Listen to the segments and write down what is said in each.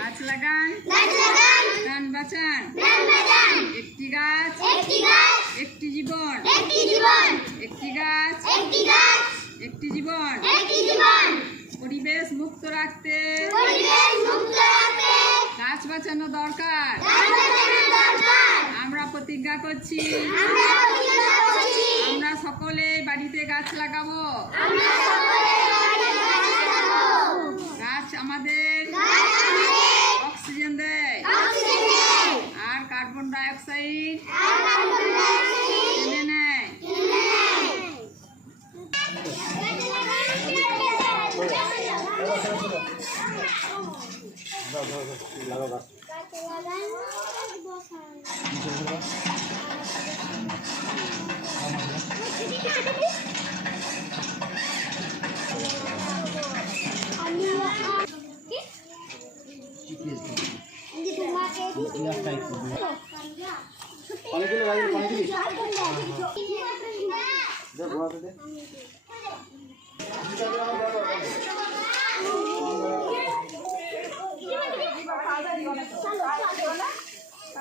গাছ লাগান, প্রাণ বাঁচান। একটি গাছ, একটি জীবন। একটি গাছ, একটি জীবন। পরিবেশ মুক্ত রাখতে গাছ বাঁচানো দরকার। আমরা প্রতিজ্ঞা করছি, আমরা সকলে বাড়িতে গাছ লাগাবো। গাছ আমাদের অক্সিজেন দেয় আর কার্বন ডাই অক্সাইড টেনে নেয়।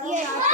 Yeah.